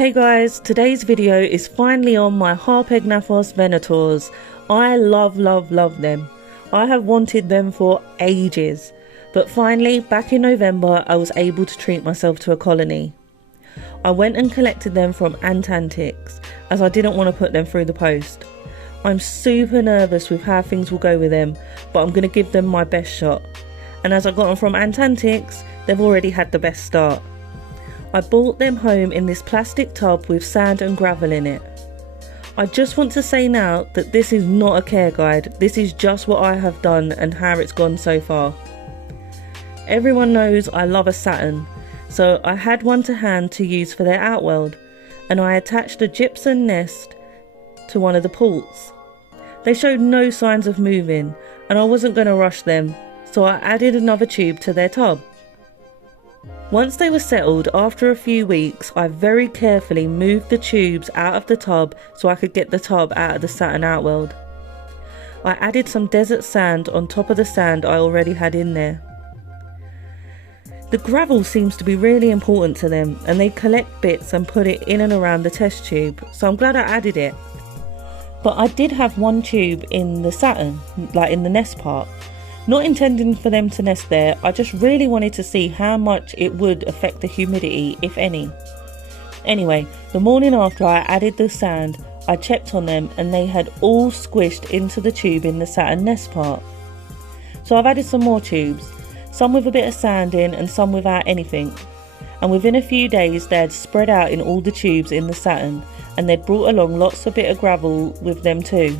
Hey guys, today's video is finally on my Harpegnathos Venators. I love them. I have wanted them for ages, but finally back in November I was able to treat myself to a colony. I went and collected them from Ant Antics as I didn't want to put them through the post. I'm super nervous with how things will go with them, but I'm going to give them my best shot. And as I got them from Ant Antics, they've already had the best start. I brought them home in this plastic tub with sand and gravel in it. I just want to say now that this is not a care guide, this is just what I have done and how it's gone so far. Everyone knows I love a Saturn, so I had one to hand to use for their outworld, and I attached a gypsum nest to one of the ports. They showed no signs of moving and I wasn't going to rush them, so I added another tube to their tub. Once they were settled, after a few weeks, I very carefully moved the tubes out of the tub so I could get the tub out of the Saturn outworld. I added some desert sand on top of the sand I already had in there. The gravel seems to be really important to them, and they collect bits and put it in and around the test tube, so I'm glad I added it. But I did have one tube in the Saturn, like in the nest part. Not intending for them to nest there, I just really wanted to see how much it would affect the humidity, if any. Anyway, the morning after I added the sand, I checked on them and they had all squished into the tube in the Saturn nest part. So I've added some more tubes, some with a bit of sand in and some without anything. And within a few days they had spread out in all the tubes in the Saturn, and they'd brought along lots of bit of gravel with them too.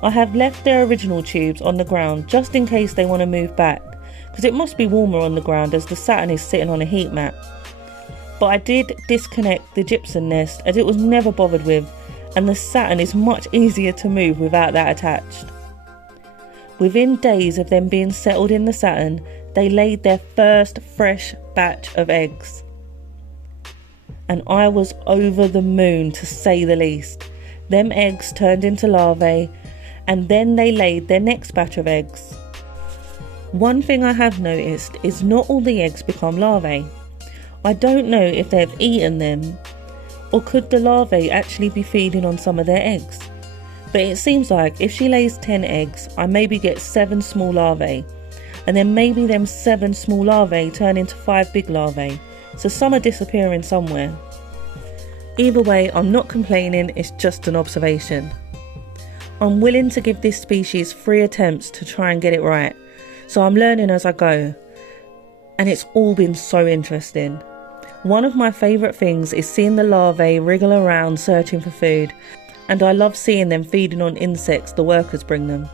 I have left their original tubes on the ground just in case they want to move back, because it must be warmer on the ground as the Saturn is sitting on a heat mat. But I did disconnect the gypsum nest as it was never bothered with, and the Saturn is much easier to move without that attached. Within days of them being settled in the Saturn, they laid their first fresh batch of eggs. And I was over the moon, to say the least. Them eggs turned into larvae, and then they laid their next batch of eggs. One thing I have noticed is not all the eggs become larvae. I don't know if they have eaten them, or could the larvae actually be feeding on some of their eggs. But it seems like if she lays 10 eggs, I maybe get 7 small larvae, and then maybe them 7 small larvae turn into 5 big larvae, so some are disappearing somewhere. Either way, I'm not complaining, it's just an observation. I'm willing to give this species 3 attempts to try and get it right, so I'm learning as I go, and it's all been so interesting. One of my favourite things is seeing the larvae wriggle around searching for food, and I love seeing them feeding on insects the workers bring them.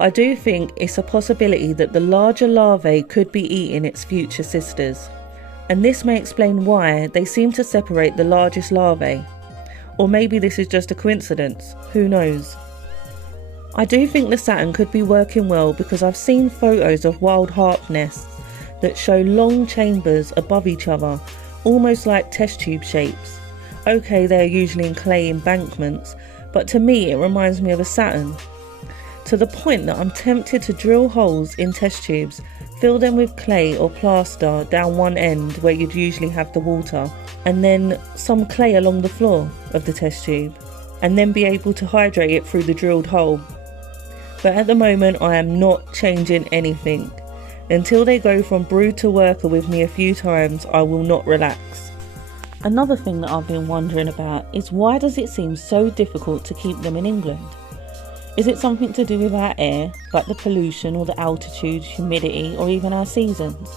I do think it's a possibility that the larger larvae could be eating its future sisters, and this may explain why they seem to separate the largest larvae. Or maybe this is just a coincidence, who knows. I do think the Saturn could be working well because I've seen photos of wild harp nests that show long chambers above each other, almost like test tube shapes. Okay, they're usually in clay embankments, but to me it reminds me of a Saturn. To the point that I'm tempted to drill holes in test tubes, fill them with clay or plaster down one end where you'd usually have the water, and then some clay along the floor of the test tube, and then be able to hydrate it through the drilled hole. But at the moment I am not changing anything. Until they go from brood to worker with me a few times, I will not relax. Another thing that I've been wondering about is why does it seem so difficult to keep them in England? Is it something to do with our air, like the pollution or the altitude, humidity, or even our seasons?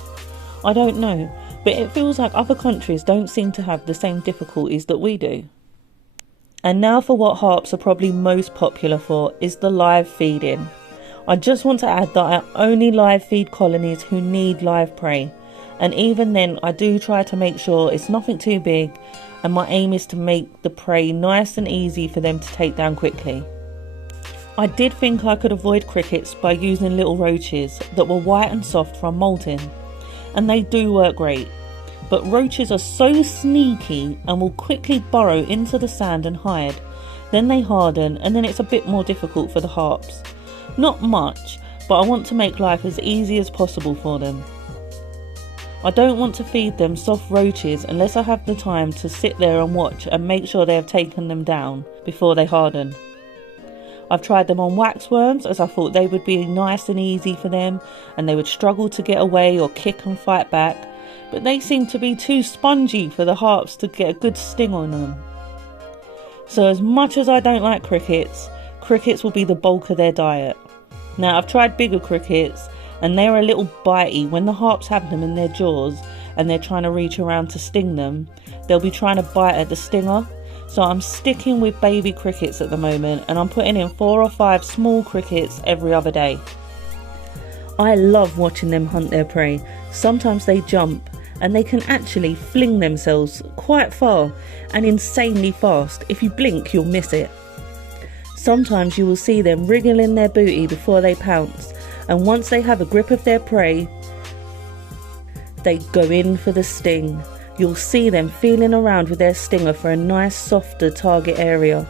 I don't know, but it feels like other countries don't seem to have the same difficulties that we do. And now for what harps are probably most popular for, is the live feeding. I just want to add that I only live feed colonies who need live prey, and even then I do try to make sure it's nothing too big, and my aim is to make the prey nice and easy for them to take down quickly. I did think I could avoid crickets by using little roaches that were white and soft from molting, and they do work great. But roaches are so sneaky and will quickly burrow into the sand and hide. Then they harden, and then it's a bit more difficult for the harps. Not much, but I want to make life as easy as possible for them. I don't want to feed them soft roaches unless I have the time to sit there and watch and make sure they have taken them down before they harden. I've tried them on waxworms as I thought they would be nice and easy for them and they would struggle to get away or kick and fight back, but they seem to be too spongy for the harps to get a good sting on them. So as much as I don't like crickets, crickets will be the bulk of their diet. Now I've tried bigger crickets and they're a little bitey. When the harps have them in their jaws and they're trying to reach around to sting them, they'll be trying to bite at the stinger. So I'm sticking with baby crickets at the moment and I'm putting in 4 or 5 small crickets every other day. I love watching them hunt their prey. Sometimes they jump and they can actually fling themselves quite far and insanely fast. If you blink, you'll miss it. Sometimes you will see them wriggling their booty before they pounce, and once they have a grip of their prey, they go in for the sting. You'll see them feeling around with their stinger for a nice softer target area.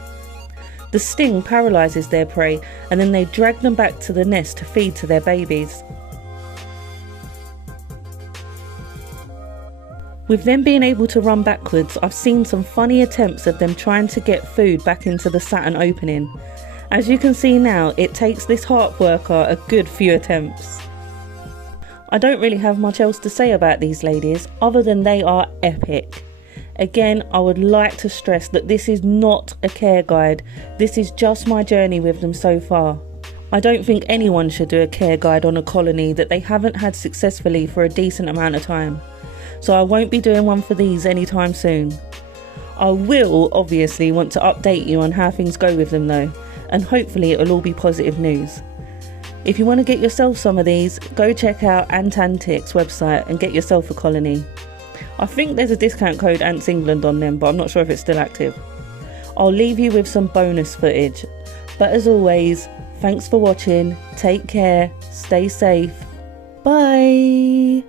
The sting paralyses their prey and then they drag them back to the nest to feed to their babies. With them being able to run backwards, I've seen some funny attempts of them trying to get food back into the satin opening. As you can see now, it takes this harp worker a good few attempts. I don't really have much else to say about these ladies other than they are epic. Again, I would like to stress that this is not a care guide. This is just my journey with them so far. I don't think anyone should do a care guide on a colony that they haven't had successfully for a decent amount of time. So I won't be doing one for these anytime soon. I will obviously want to update you on how things go with them though, and hopefully it'll all be positive news. If you want to get yourself some of these, go check out Ant Antics website and get yourself a colony. I think there's a discount code Ants England on them, but I'm not sure if it's still active. I'll leave you with some bonus footage. But as always, thanks for watching, take care, stay safe, bye!